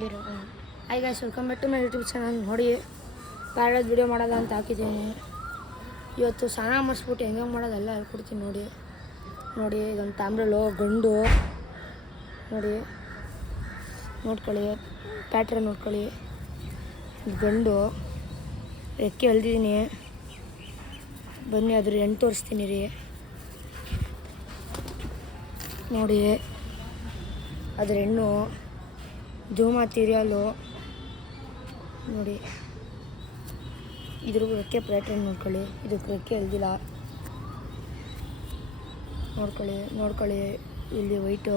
Hi guys, welcome back to my YouTube channel. ನೋಡಿ paradise video ಮಾಡೋದ ಅಂತ ಹಾಕಿದ್ದೀನಿ. ಇವತ್ತು ಸ್ನಾನ ಮಾಡಿಸ್ಬಿಟ್ಟು ಹೆಂಗೆ ಮಾಡೋದೆಲ್ಲ ಹೇಳ್ಕೊಡ್ತೀನಿ. ನೋಡಿ ಇದೊಂದು ತಾಮ್ರಲು ಗಂಡು ನೋಡಿ, ನೋಡ್ಕೊಳ್ಳಿ, ಪ್ಯಾಟ್ರನ್ ನೋಡ್ಕೊಳ್ಳಿ. ಗಂಡು ರೆಕ್ಕೆ ಎಳ್ದಿದ್ದೀನಿ, ಬನ್ನಿ ಅದ್ರ ಹೆಣ್ಣು ತೋರಿಸ್ತೀನಿ ರೀ. ನೋಡಿ ಅದ್ರ ಹೆಣ್ಣು ಧೂಮ ತಿರಿಯಲು ನೋಡಿ. ಇದ್ರ ರೆಕ್ಕೆ ಪ್ಯಾಟ್ರನ್ ನೋಡ್ಕೊಳ್ಳಿ, ಇದಕ್ಕೆ ರೆಕ್ಕೆ ಎಳ್ದಿಲ್ಲ. ನೋಡ್ಕೊಳ್ಳಿ ಇಲ್ಲಿ ವೈಟು,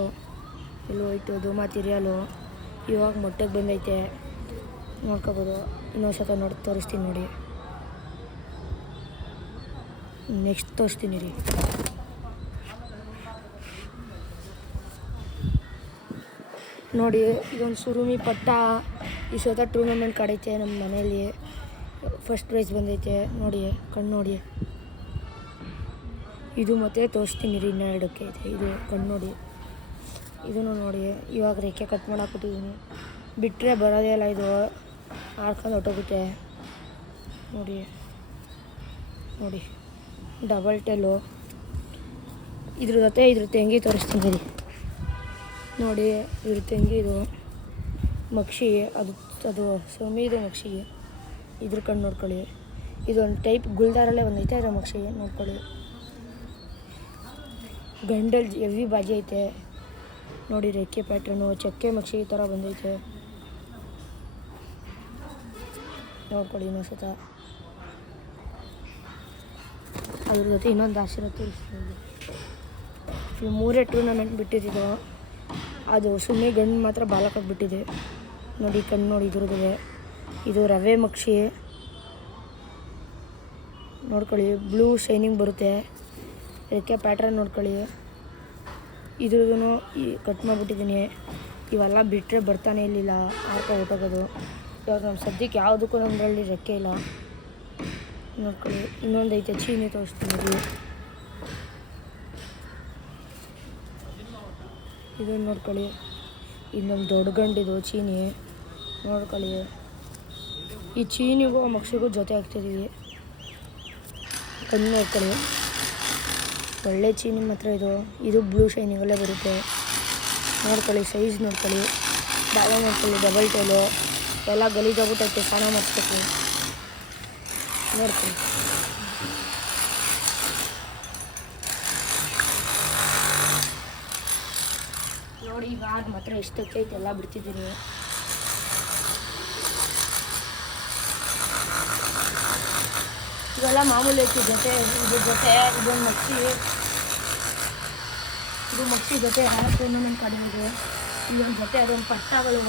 ಇಲ್ಲಿ ವೈಟು ಧೂಮ ತಿರಿಯಲು ಇವಾಗ ಮೊಟ್ಟೆಗೆ ಬಂದೈತೆ, ನೋಡ್ಕೋಬೋದು. ಇನ್ನೊಂದು ಸತ ತೋರಿಸ್ತೀನಿ ನೋಡಿ. ನೆಕ್ಸ್ಟ್ ತೋರಿಸ್ತೀನಿ ರೀ. ನೋಡಿ ಇದೊಂದು ಸುರುಮಿ ಪಟ್ಟ. ಈ ಸತ ಟೂರ್ನಮೆಂಟ್ ಕಡೈತೆ ನಮ್ಮ ಮನೆಯಲ್ಲಿ, ಫಸ್ಟ್ ಪ್ರೈಸ್ ಬಂದೈತೆ. ನೋಡಿ ಕಣ್ಣು ನೋಡಿ, ಇದು ಮತ್ತೆ ತೋರಿಸ್ತೀನಿ ರೀ. ಇನ್ನೆರಡಕ್ಕೆ ಐತೆ, ಇದು ಕಣ್ಣು ನೋಡಿ. ಇದನ್ನು ನೋಡಿ, ಇವಾಗ ರೆಕ್ಕೆ ಕಟ್ ಮಾಡಾಕ್ಬಿಟ್ಟಿದ್ದೀನಿ. ಬಿಟ್ಟರೆ ಬರೋದೇ ಇಲ್ಲ, ಇದು ಆಡ್ಕೊಂಡು ಹೊಟ್ಟೋಗುತ್ತೆ. ನೋಡಿ ಡಬಲ್ ಟೇಲು. ಇದ್ರ ತೆಂಗಿ ತೋರಿಸ್ತೀನಿ ರೀ. ನೋಡಿ ಇದ್ರ ತೆಂಗಿ, ಇದು ಮಕ್ಷಿ, ಅದು ಸೊಮಿದು ಮಕ್ಷಿ. ಇದ್ರ ಕಣ್ಣು ನೋಡ್ಕೊಳ್ಳಿ. ಇದೊಂದು ಟೈಪ್ ಗುಲ್ದಾರಲ್ಲೇ ಬಂದೈತೆ, ಅದರ ಮಕ್ಷಿ ನೋಡ್ಕೊಳ್ಳಿ. ಗಂಡಲ್ಲಿ ಹೆವಿ ಬಾಜಿ ಐತೆ ನೋಡಿ. ರೆಕ್ಕೆ ಪ್ಯಾಟ್ರನು ಚಕ್ಕೆ ಮಕ್ಷಿ ಈ ಥರ ಬಂದೈತೆ, ನೋಡ್ಕೊಳ್ಳಿ. ಇನ್ನೊಂದು ಸತ ಅದ್ರ ಜೊತೆ ಇನ್ನೊಂದು ಆಶೀರ್ವಾದ ತೋರಿಸ್ತೀನಿ. ಇವು 3 ಟೂರ್ನಮೆಂಟ್ ಬಿಟ್ಟಿದ್ದು. ಅದು ಸುಮ್ಮನೆ ಗಂಡು ಮಾತ್ರ ಬಾಲಕಕ್ಕೆ ಬಿಟ್ಟಿದೆ. ನೋಡಿ ಕಣ್ಣು ನೋಡಿ ಇದ್ರದ್ದು. ಇದು ರವೆ ಮಕ್ಷಿ ನೋಡ್ಕೊಳ್ಳಿ, ಬ್ಲೂ ಶೈನಿಂಗ್ ಬರುತ್ತೆ. ರೆಕ್ಕೆ ಪ್ಯಾಟ್ರನ್ ನೋಡ್ಕೊಳ್ಳಿ. ಇದ್ರದ್ದು ಈ ಕಟ್ ಮಾಡಿಬಿಟ್ಟಿದ್ದೀನಿ. ಇವೆಲ್ಲ ಬಿಟ್ಟರೆ ಬರ್ತಾನೆ ಇರಲಿಲ್ಲ, ಹೊಟ್ಟೋಗೋದು. ಇವಾಗ ನಮ್ಮ ಸದ್ಯಕ್ಕೆ ಯಾವುದಕ್ಕೂ ನಮ್ಮದ್ರಲ್ಲಿ ರೆಕ್ಕೆ ಇಲ್ಲ. ನೋಡ್ಕೊಳ್ಳಿ ಇನ್ನೊಂದು ಐತೆ, ಚೀನಿ ತೋರಿಸ್ತೀನಿ. ಇದನ್ನು ನೋಡ್ಕೊಳ್ಳಿ, ಇನ್ನೊಂದು ದೊಡ್ಡ ಗಂಡಿದು ಚೀನಿ ನೋಡ್ಕೊಳ್ಳಿ. ಈ ಚೀನಿಗೂ ಮಕ್ಷಿಗೂ ಜೊತೆ ಹಾಕ್ತಿದ್ದೀವಿ. ಕಣ್ಣು ನೋಡ್ಕೊಳ್ಳಿ, ಒಳ್ಳೆ ಚೀನಿ ಮಾತ್ರ ಇದು ಬ್ಲೂ ಶೈನಿಂಗಲ್ಲೇ ಬರುತ್ತೆ. ನೋಡ್ಕೊಳ್ಳಿ ಸೈಜ್ ನೋಡ್ಕೊಳ್ಳಿ, ಬಾಲ ನೋಡ್ಕೊಳ್ಳಿ, ಡಬಲ್ ಟೇಲು ಎಲ್ಲ ಗಲೀಜಾಗ್ಬಿಟ್ಟೈತೆ, ಸ್ನಾನ ಮಾಡಿಸ್ಬೇಕು. ನೋಡ್ಕೊಳ್ಳಿ ನೋಡಿ. ಈಗ ಮಾತ್ರ ಎಷ್ಟೈತೆ ಎಲ್ಲ ಬಿಡ್ತಿದ್ದೀನಿ. ಇವೆಲ್ಲ ಮಾಮೂಲಿ ಐತಿ ಜೊತೆ. ಇದೊಂದು ಮಕ್ಷಿ, ಇದು ಮಕ್ಷಿ ಜೊತೆ ಟೂರ್ನಮೆಂಟ್ ಕಡಿಮೆದು. ಇದೊಂದು ಜೊತೆ ಅದೊಂದು ಪಟ್ಟಗಳು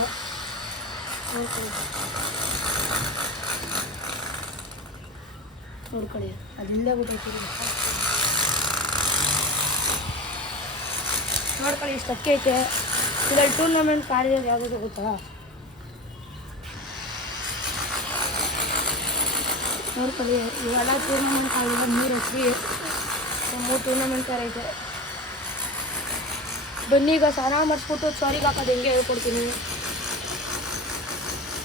ನೋಡ್ಕೊಳ್ಳಿ. ಅದಿಲ್ಲೇ ಬಿಟ್ಟೈತಿ ನೋಡ್ಕೊಳ್ಳಿ. ಇಷ್ಟು ಅಕ್ಕಿ ಐತೆ. ಇದರಲ್ಲಿ ಟೂರ್ನಮೆಂಟ್ ಕಾರ್ಯ ಯಾವುದು ಗೊತ್ತಾ? ನೋಡ್ಕೊಳ್ಳಿ, ಇವೆಲ್ಲ ಟೂರ್ನಮೆಂಟ್ ಆಗಿದೆ. 3 ಹೆಸರಿ 3 ಟೂರ್ನಮೆಂಟ್ ಕಾರ್ ಐತೆ. ಬನ್ನಿ ಈಗ ಸ್ನಾನ ಮಾಡಿಸ್ಬಿಟ್ಟು ಚೋರಿಗೆ ಹಾಕೋದು ಹೆಂಗೆ ಹೇಳ್ಕೊಡ್ತೀನಿ.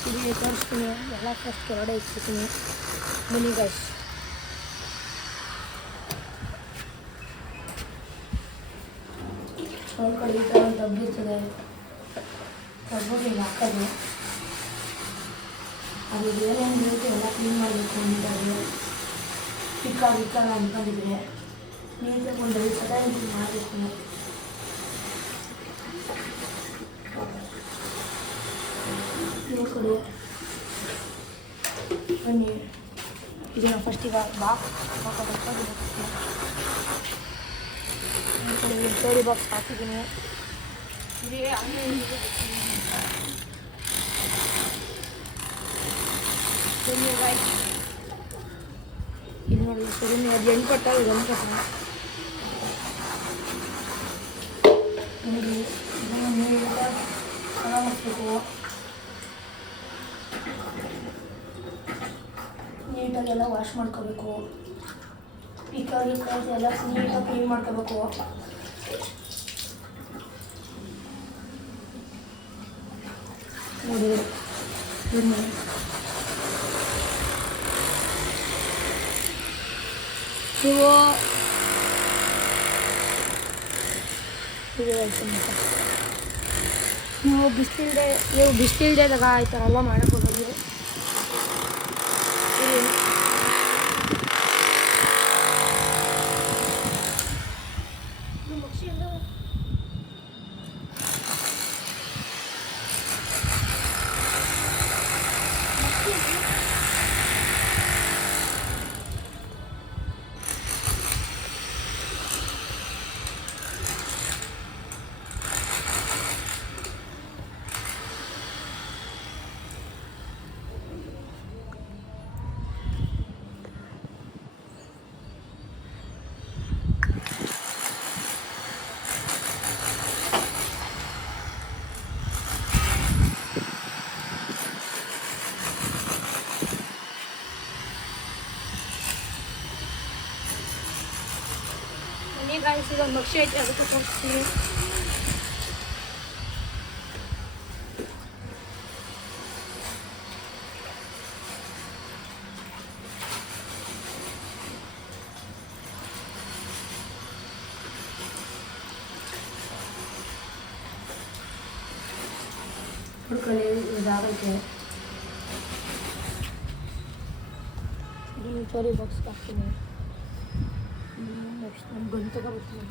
ಇಲ್ಲಿ ತೋರಿಸ್ತೀನಿ. ಎಲ್ಲ ಫಸ್ಟ್ ಕೆಳಗಡೆ ಇಟ್ಬಿಡ್ತೀನಿ. ಬನ್ನಿ ಗೈಸ್. ನೋಡ್ಕೊಳ್ಳಿ, ಈ ಥರ ಒಂದು ಡಬ್ಬು ಇರ್ತದೆ. ಡಬ್ಬಿಗೆ ಹಾಕೋದು, ಅದು ಏನೇನು ಇರುತ್ತೆ ಎಲ್ಲ ಕ್ಲೀನ್ ಮಾಡಬೇಕು. ನೀಟಾಗಿ ಚಿಕ್ಕ ಅಂದ್ಕೊಂಡಿದ್ರೆ ನೀಟಾಗಿ ಒಂದು 5 ಸಲ ಇದು ಮಾಡಬೇಕು. ನೋಡ್ಕೊಳ್ಳಿ ಬನ್ನಿ. ಇದನ್ನು ಫಸ್ಟ್ ಈಗ ಸ್ಟೋರಿ ಬಾಕ್ಸ್ ಹಾಕಿದ್ದೀನಿ. ಇದು ನೋಡಿ, ಸರಿ ಅದು 8 ಪಟ್ಟ, ಇದು 1 ಪಟ್ಟ. ನೋಡಿ ಇದನ್ನು ನೀಟಾಗಿ ಸ್ನಾನ ಮಾಡಿಸ್ಬೇಕು. ನೀಟಾಗೆಲ್ಲ ವಾಶ್ ಮಾಡ್ಕೋಬೇಕು. ಪಿಕ್ಕಾಗಿ ಎಲ್ಲ ನೀಟಾಗಿ ಕ್ಲೀನ್ ಮಾಡ್ಕೋಬೇಕು. ನೋಡಿ ಬನ್ನಿ. ನೀವು ಬಿಸಿಲಿಲ್ದಾಗ ಈ ಥರ ಎಲ್ಲ ಮಾಡಬಹುದು. ಗಾಯ್ಸ್ ಇದೊಂದು ಮಕ್ಷಿ ಐತೆ, ಅದಕ್ಕೆ ತೋರಿಸ್ತೀನಿ. ಹುಡ್ಕೊಳ್ಳಿ ಇದಾಗೈತೆ. ಸಾರಿ ಬಾಕ್ಸ್ ಹಾಕ್ತೀನಿ. ನೆಕ್ಸ್ಟ್ ನಾನು ಗಂಟು ತಗೋಬರ್ತೀನಿ.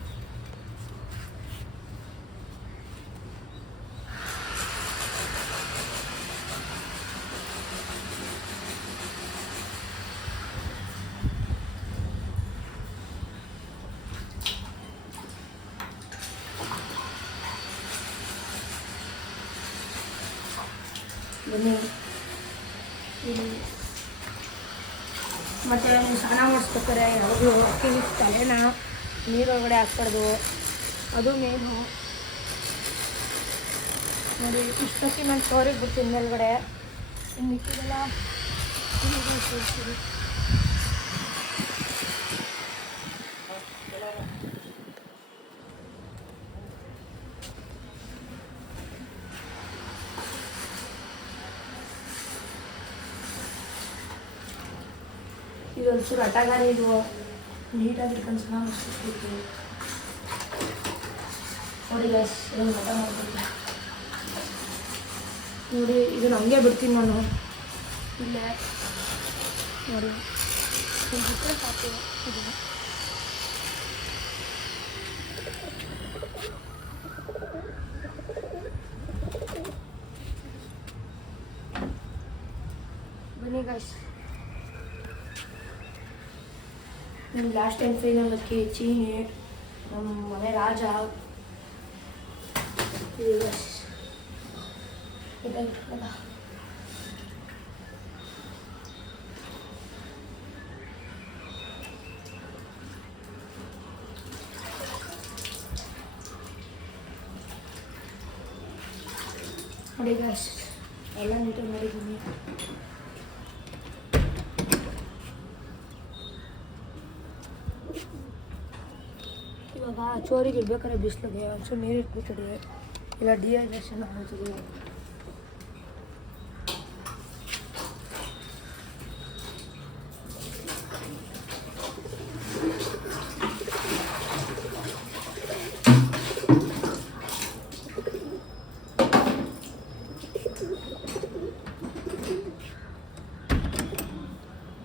ಬನ್ನಿ. ಮತ್ತು ನೀವು ಸ್ನಾನ ಮಾಡಿಸ್ಬೇಕಾರೆ ಯಾವಾಗಲೂ ತಲೆನ ನೀರೊಳಗಡೆ ಹಾಕ್ಬಾರ್ದು, ಅದು ಮೇನು. ನೋಡಿ ಇಷ್ಟೊತ್ತಿ ನಾನು ಸ್ಟೋರಿಗೆ ಬಿಡ್ತೀನಿ ಮೇಲ್ಗಡೆ. ಇನ್ನು ಮಿಕ್ಕಿದೆಲ್ಲ ಸೇರಿಸ್ತೀವಿ. ಇದೊಂಚೂರು ಅಟಗಾರಿ ಇದು ನೀಟಾಗಿ ಇಟ್ಕೊಂಡು ಚೆನ್ನಾಗಿ ಮುಗಿಸ್ಬೇಕು. ನೋಡಿ ಗೈಸ್ ಇದನ್ನು ಮಟ ಮಾಡ್ಬೇಕು. ನೋಡಿ ಇದನ್ನು ಹಂಗೆ ಬಿಡ್ತೀನಿ ನಾನು ಇಲ್ಲೇ. ನೋಡಿ ಬಿಟ್ಟರೆ ಸಾಕು. ಇದು ಬನ್ನಿ ಗೈಸ್. ನಮ್ಮ ಲಾಸ್ಟ್ ಟೈಮ್ ಫೈನಲ್ ಅಕ್ಕಿ ಚೀನಿ ನಮ್ಮ ಮನೆ ರಾಜ ನೋಡಿ ಗಾಯ್ಸ್ ಎಲ್ಲ ನೀಟಾಗಿ ಮಾಡಿದ್ದೀನಿ. ಇವಾಗ ಚೋರಿಗೆ ಇಡ್ಬೇಕಾದ್ರೆ ಬಿಸಿಲಿಗೆ ಒಂಚೂರು ನೀರು ಇಟ್ಬಿಟ್ಟಿದೆ, ಇಲ್ಲ ಡಿಹೈಡ್ರೇಷನ್ ಆಗ್ತದೆ.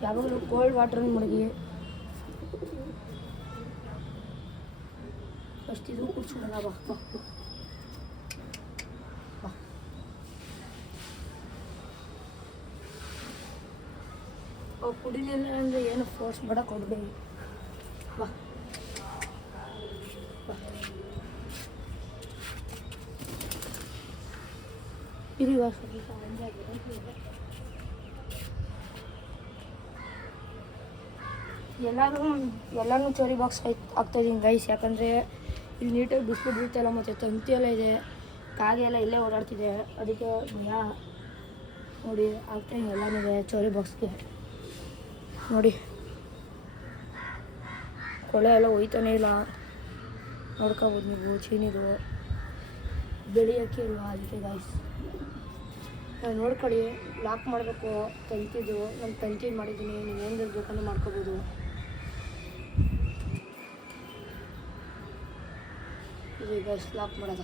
ಯಾವಾಗಲೂ ಕೋಲ್ಡ್ ವಾಟರ್ ಮುಳುಗಿ ಫಸ್ಟ್ ಇದು ಕುಡ್ಸೋಣ. ಕುಡಿಲಿಲ್ಲ ಅಂದರೆ ಏನು ಫೋರ್ಸ್ ಮಾಡಕ್ಕೆ ಕೊಡಬೇಡಿ. ಬಾ ಇದು ಇವಾಗ ಸ್ವಲ್ಪ ಎಲ್ಲನೂ ಚೋರಿ ಬಾಕ್ಸ್ ಆಗ್ತಾಯಿದ್ದೀನಿ ಗೈಸ್. ಯಾಕಂದರೆ ಇಲ್ಲಿ ನೀಟಾಗಿ ಬಿಸಿಲು ಬೀಳ್ತಾಯಿಲ್ಲ ಮತ್ತು ತಂತಿ ಎಲ್ಲ ಇದೆ, ಕಾಗೆ ಎಲ್ಲ ಇಲ್ಲೇ ಓಡಾಡ್ತಿದೆ, ಅದಕ್ಕೆ ಭಯ. ನೋಡಿ ಆಗ್ತಾಯಿದೆ ಎಲ್ಲನೂ ಚೋರಿ ಬಾಕ್ಸ್ಗೆ. ನೋಡಿ ಕೊಳೆ ಎಲ್ಲ ಹೋಯ್ತಾನೆ ಇಲ್ಲ, ನೋಡ್ಕೋಬೋದು ನೀವು. ಚೀನಿದು ಬೆಳೆಯೋಕ್ಕೆ ಇಲ್ವಾ ಅದಕ್ಕೆ ಗೈಸ್. ನೋಡ್ಕೊಳ್ಳಿ. ಲಾಕ್ ಮಾಡಬೇಕು ತಂತಿದು, ನಾನು ತಂತಿದು ಮಾಡಿದ್ದೀನಿ, ನೀವೇನು ಬೇಕಂದ್ರೆ ಮಾಡ್ಕೋಬೋದು. ಇದು ಈಗ ಲಾಕ್ ಮಾಡೋದ.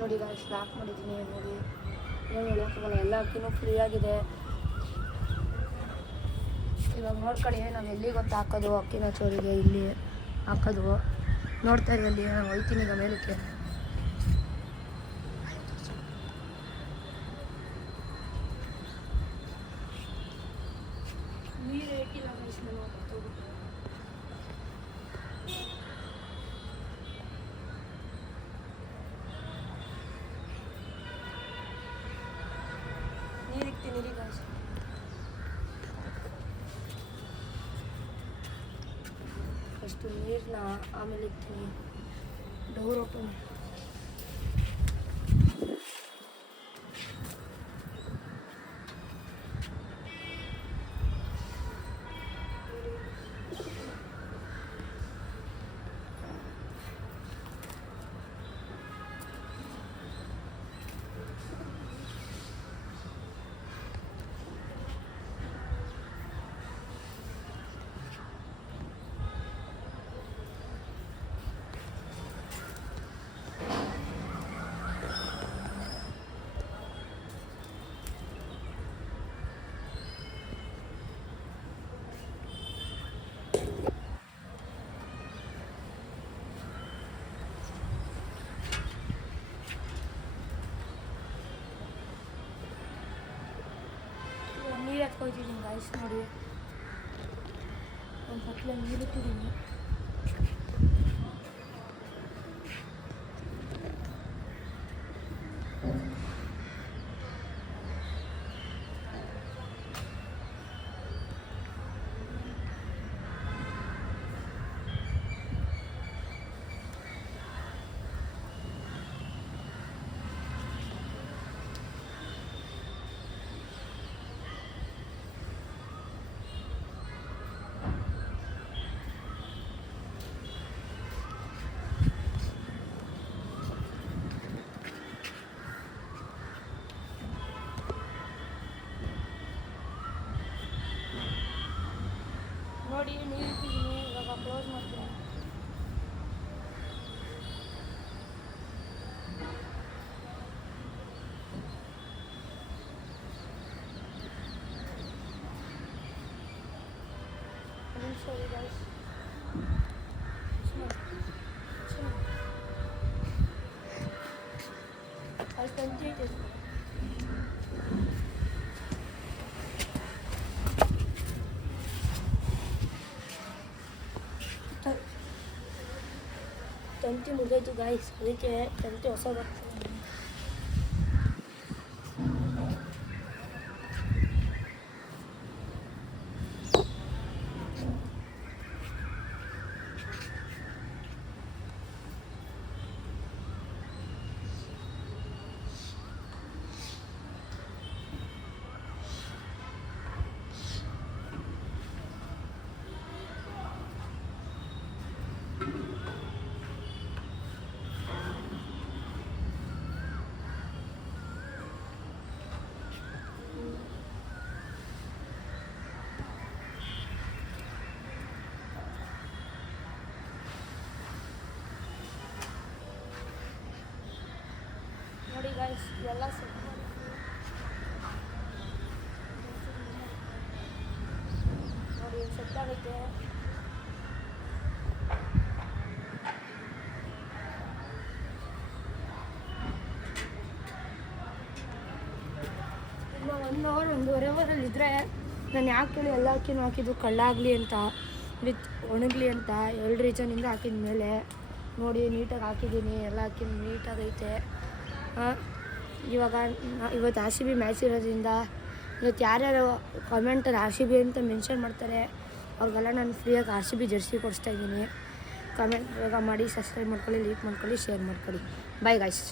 ನೋಡಿ ಗಾಯ್ಸ್, ಲಾಕ್ ಮಾಡಿದ್ದೀನಿ. ನೋಡಿ ಏನು ಹೇಳೋಕ್ಕಾಗಲ್ಲ, ಎಲ್ಲ ಅಕ್ಕಿನೂ ಫ್ರೀ ಆಗಿದೆ. ಇವಾಗ ನೋಡ್ಕೊಳ್ಳಿ, ನಾವು ಎಲ್ಲಿ ಗೊತ್ತು ಹಾಕೋದು ಅಕ್ಕಿನ ಚೋರಿಗೆ, ಇಲ್ಲಿ ಹಾಕೋದು. ನೋಡ್ತಾ ಇರಿ, ಅಲ್ಲಿ ನಾನು ಹೋಗ್ತೀನಿ ಈಗ ಮೇಲಕ್ಕೆ. ನೀರು ಇಟ್ಟಿಲ್ಲ ಗೈಸ್, ನಾನು ನೀರಿಕ್ತೀನಿ ರೀ ಗಾಯ್ಸ್. ಫಸ್ಟು ನೀರನ್ನ ಆಮೇಲೆ ಇಕ್ತೀನಿ. Door open. ನೀರು ಎತ್ಕೊಳ್ತಿದ್ದೀನಿ ಗಾಯ್ಸ್. ನೋಡಿ, ಒಂದು ಸಲ ನೀರು ಇಟ್ಟಿದ್ದೀನಿ. ನೋಡಿ, ನೀರು ಇಟ್ಟಿದ್ದೀನಿ. ಇವಾಗ ಕ್ಲೋಸ್ ಮಾಡ್ತೀನಿ. ನಿಮಿಷ ಗೈಸ್, ಅಲ್ಲಿ ತಂತಿ ಐತೆ. ತಂತಿ ಮುಗಿದೋಯ್ತು ಗಾಯ್ಸ್, ಅದಕ್ಕೆ ತಂತಿ ಹೊಸ ಬರ್ತದೆ. ನೋಡಿ ಗಾಯ್ಸ್, ಎಲ್ಲ ಸೆಟ್ ನೋಡಿ, ಸೆಟ್ ಆಗೈತೆ. ಇನ್ನು 1 ಅವರ್ 1.5 ಅವರಲ್ಲಿದ್ದರೆ ನಾನು ಯಾಕೆ ಹೇಳಿ ಎಲ್ಲ ಅಕ್ಕಿನೂ ಹಾಕಿದ್ದು ಕಳ್ಳಾಗಲಿ ಅಂತ, ವಿತ್ ಒಣಗಲಿ ಅಂತ 2 ರೀಸನಿಂದ ಹಾಕಿದ ಮೇಲೆ. ನೋಡಿ, ನೀಟಾಗಿ ಹಾಕಿದ್ದೀನಿ, ಎಲ್ಲ ಅಕ್ಕಿನೂ ನೀಟಾಗೈತೆ. ಇವತ್ತು RCB ಮ್ಯಾಚ್ ಇರೋದ್ರಿಂದ ಇವತ್ತು ಯಾರ್ಯಾರು ಕಾಮೆಂಟಲ್ಲಿ RCB ಅಂತ ಮೆನ್ಷನ್ ಮಾಡ್ತಾರೆ ಅವ್ರಿಗೆಲ್ಲ ನಾನು ಫ್ರೀಯಾಗಿ RCB ಜರ್ಸಿ ಕೊಡಿಸ್ತಾ ಇದ್ದೀನಿ. ಕಾಮೆಂಟ್ ಬೇಗ ಮಾಡಿ, ಸಬ್ಸ್ಕ್ರೈಬ್ ಮಾಡ್ಕೊಳ್ಳಿ, ಲೈಕ್ ಮಾಡ್ಕೊಳ್ಳಿ, ಶೇರ್ ಮಾಡ್ಕೊಳ್ಳಿ. Bye guys.